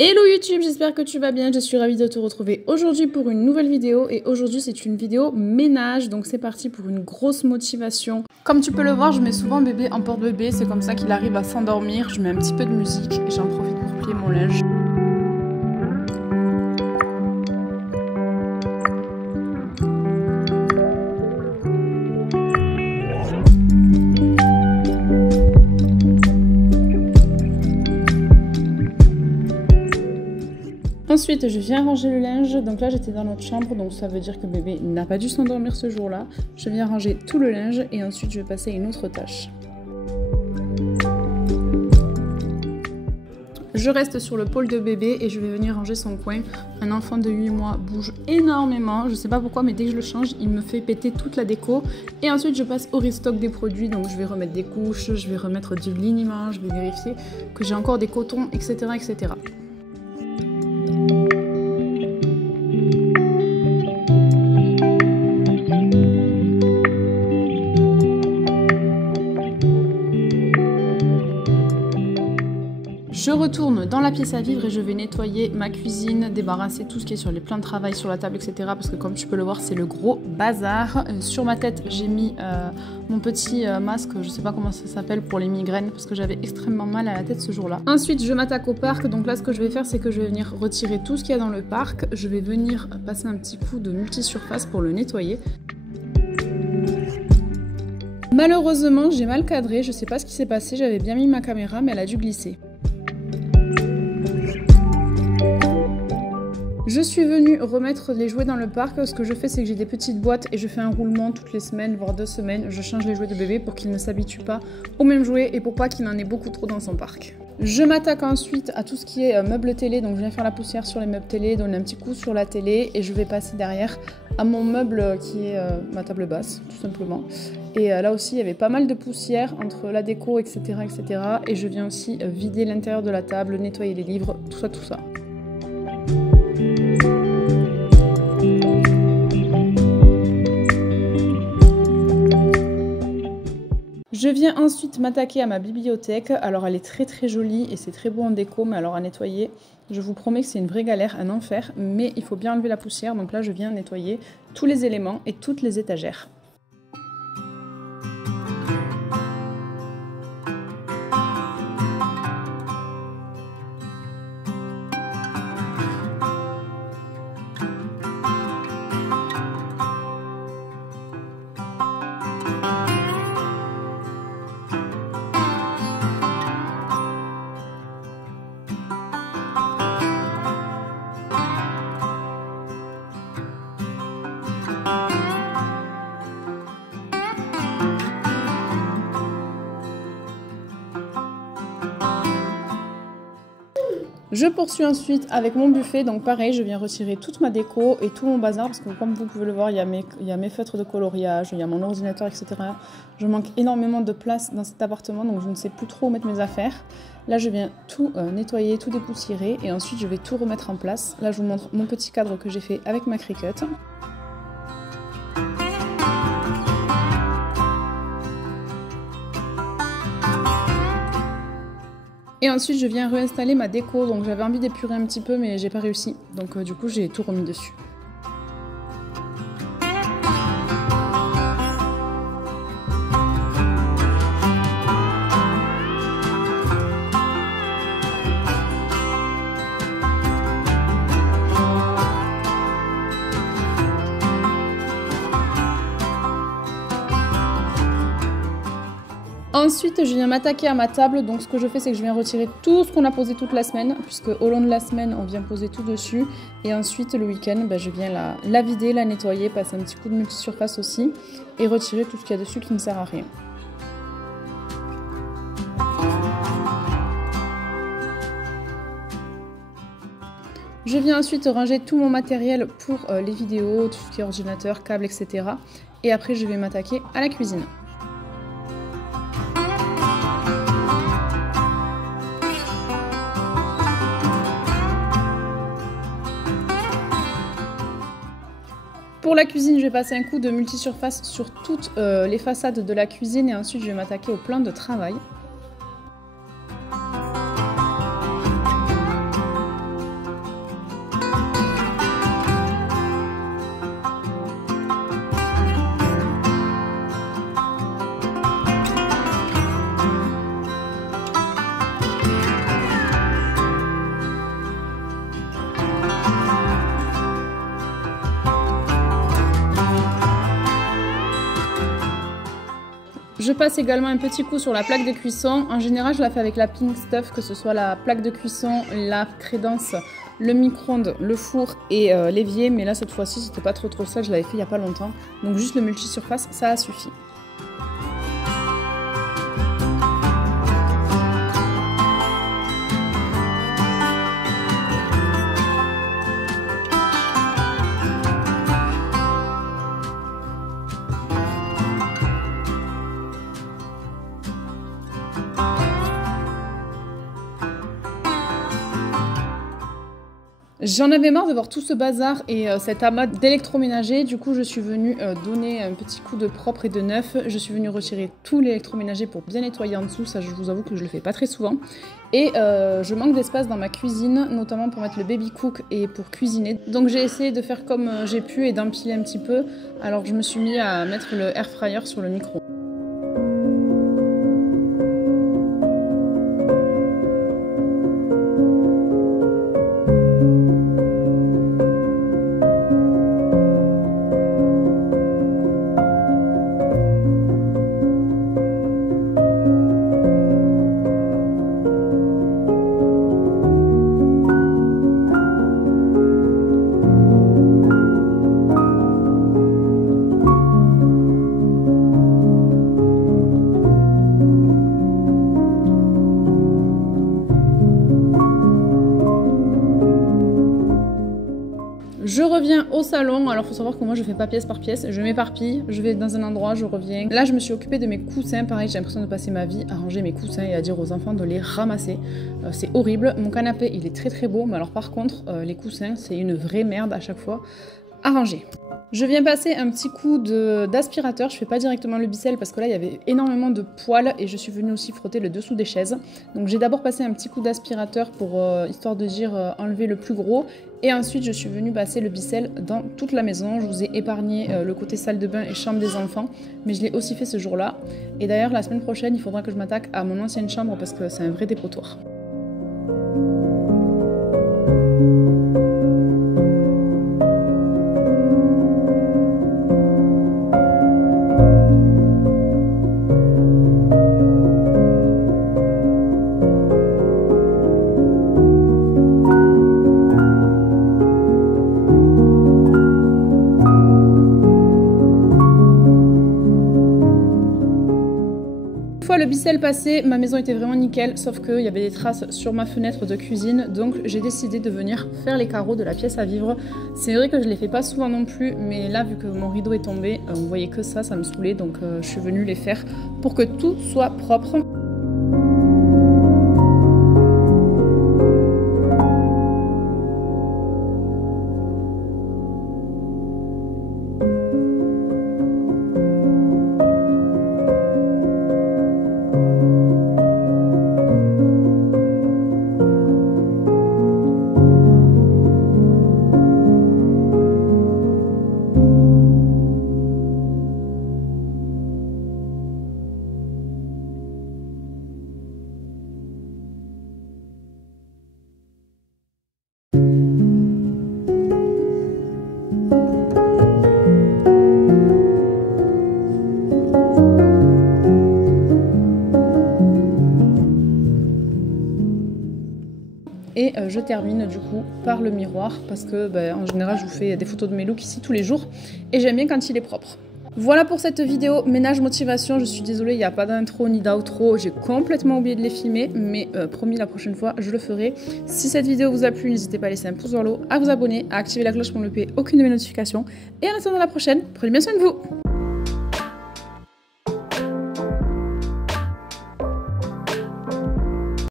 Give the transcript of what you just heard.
Hello YouTube, j'espère que tu vas bien, je suis ravie de te retrouver aujourd'hui pour une nouvelle vidéo et aujourd'hui c'est une vidéo ménage, donc c'est parti pour une grosse motivation. Comme tu peux le voir, je mets souvent bébé en porte-bébé, c'est comme ça qu'il arrive à s'endormir, je mets un petit peu de musique et j'en profite pour plier mon linge. Ensuite, je viens ranger le linge. Donc là, j'étais dans notre chambre, donc ça veut dire que bébé n'a pas dû s'endormir ce jour-là. Je viens ranger tout le linge et ensuite je vais passer à une autre tâche. Je reste sur le pôle de bébé et je vais venir ranger son coin. Un enfant de 8 mois bouge énormément. Je sais pas pourquoi, mais dès que je le change, il me fait péter toute la déco. Et ensuite, je passe au restock des produits. Donc, je vais remettre des couches, je vais remettre du liniment, je vais vérifier que j'ai encore des cotons, etc., etc. Je retourne dans la pièce à vivre et je vais nettoyer ma cuisine, débarrasser tout ce qui est sur les plans de travail, sur la table, etc. Parce que comme tu peux le voir, c'est le gros bazar. Sur ma tête, j'ai mis mon petit masque, je sais pas comment ça s'appelle, pour les migraines, parce que j'avais extrêmement mal à la tête ce jour-là. Ensuite, je m'attaque au parc. Donc là, ce que je vais faire, c'est que je vais venir retirer tout ce qu'il y a dans le parc. Je vais venir passer un petit coup de multisurface pour le nettoyer. Malheureusement, j'ai mal cadré. Je sais pas ce qui s'est passé. J'avais bien mis ma caméra, mais elle a dû glisser. Je suis venue remettre les jouets dans le parc. Ce que je fais, c'est que j'ai des petites boîtes et je fais un roulement toutes les semaines, voire 2 semaines. Je change les jouets de bébé pour qu'il ne s'habitue pas aux mêmes jouets et pour pas qu'il en ait beaucoup trop dans son parc. Je m'attaque ensuite à tout ce qui est meubles télé. Donc je viens faire la poussière sur les meubles télé, donner un petit coup sur la télé et je vais passer derrière à mon meuble qui est ma table basse, tout simplement. Et là aussi, il y avait pas mal de poussière entre la déco, etc., etc. Et je viens aussi vider l'intérieur de la table, nettoyer les livres, tout ça, tout ça. Je viens ensuite m'attaquer à ma bibliothèque. Alors elle est très jolie et c'est très beau en déco, mais alors à nettoyer, je vous promets que c'est une vraie galère, un enfer, mais il faut bien enlever la poussière. Donc là je viens nettoyer tous les éléments et toutes les étagères. Je poursuis ensuite avec mon buffet, donc pareil, je viens retirer toute ma déco et tout mon bazar, parce que comme vous pouvez le voir, il y a mes feutres de coloriage, il y a mon ordinateur, etc. Je manque énormément de place dans cet appartement, donc je ne sais plus trop où mettre mes affaires. Là, je viens tout nettoyer, tout dépoussiérer, et ensuite je vais tout remettre en place. Là, je vous montre mon petit cadre que j'ai fait avec ma Cricut. Et ensuite, je viens réinstaller ma déco. Donc j'avais envie d'épurer un petit peu, mais j'ai pas réussi. Donc du coup, j'ai tout remis dessus. Ensuite, je viens m'attaquer à ma table. Donc ce que je fais, c'est que je viens retirer tout ce qu'on a posé toute la semaine, puisque au long de la semaine, on vient poser tout dessus. Et ensuite, le week-end, je viens la vider, la nettoyer, passer un petit coup de multisurface aussi, et retirer tout ce qu'il y a dessus qui ne sert à rien. Je viens ensuite ranger tout mon matériel pour les vidéos, tout ce qui est ordinateur, câbles, etc. Et après, je vais m'attaquer à la cuisine. Pour la cuisine, je vais passer un coup de multisurface sur toutes les façades de la cuisine et ensuite je vais m'attaquer au plan de travail. Je passe également un petit coup sur la plaque de cuisson. En général, je la fais avec la Pink Stuff, que ce soit la plaque de cuisson, la crédence, le micro-ondes, le four et l'évier. Mais là, cette fois-ci, c'était pas trop ça. Je l'avais fait il y a pas longtemps. Donc juste le multi-surface, ça a suffi. J'en avais marre de voir tout ce bazar et cet amas d'électroménager. Du coup, je suis venue donner un petit coup de propre et de neuf. Je suis venue retirer tout l'électroménager pour bien nettoyer en dessous. Ça, je vous avoue que je le fais pas très souvent. Et je manque d'espace dans ma cuisine, notamment pour mettre le baby cook et pour cuisiner. Donc j'ai essayé de faire comme j'ai pu et d'empiler un petit peu. Alors je me suis mis à mettre le air fryer sur le micro. Je reviens au salon, alors il faut savoir que moi je fais pas pièce par pièce, je m'éparpille, je vais dans un endroit, je reviens. Là je me suis occupée de mes coussins, pareil j'ai l'impression de passer ma vie à ranger mes coussins et à dire aux enfants de les ramasser. C'est horrible, mon canapé il est très beau, mais alors par contre les coussins c'est une vraie merde à chaque fois à ranger. Je viens passer un petit coup d'aspirateur, je fais pas directement le Bicel parce que là il y avait énormément de poils et je suis venue aussi frotter le dessous des chaises. Donc j'ai d'abord passé un petit coup d'aspirateur pour histoire de dire enlever le plus gros et ensuite je suis venue passer le Bicel dans toute la maison. Je vous ai épargné le côté salle de bain et chambre des enfants, mais je l'ai aussi fait ce jour-là. Et d'ailleurs la semaine prochaine il faudra que je m'attaque à mon ancienne chambre parce que c'est un vrai dépotoir. Le Bicel passé, ma maison était vraiment nickel, sauf qu'il y avait des traces sur ma fenêtre de cuisine, donc j'ai décidé de venir faire les carreaux de la pièce à vivre. C'est vrai que je les fais pas souvent non plus, mais là vu que mon rideau est tombé, vous voyez que ça me saoulait, donc je suis venue les faire pour que tout soit propre. Et je termine du coup par le miroir parce que en général je vous fais des photos de mes looks ici tous les jours et j'aime bien quand il est propre. Voilà pour cette vidéo ménage motivation, je suis désolée, il n'y a pas d'intro ni d'outro, j'ai complètement oublié de les filmer, mais promis la prochaine fois je le ferai. Si cette vidéo vous a plu, n'hésitez pas à laisser un pouce vers le haut, à vous abonner, à activer la cloche pour ne louper aucune de mes notifications. Et en attendant la prochaine, prenez bien soin de vous.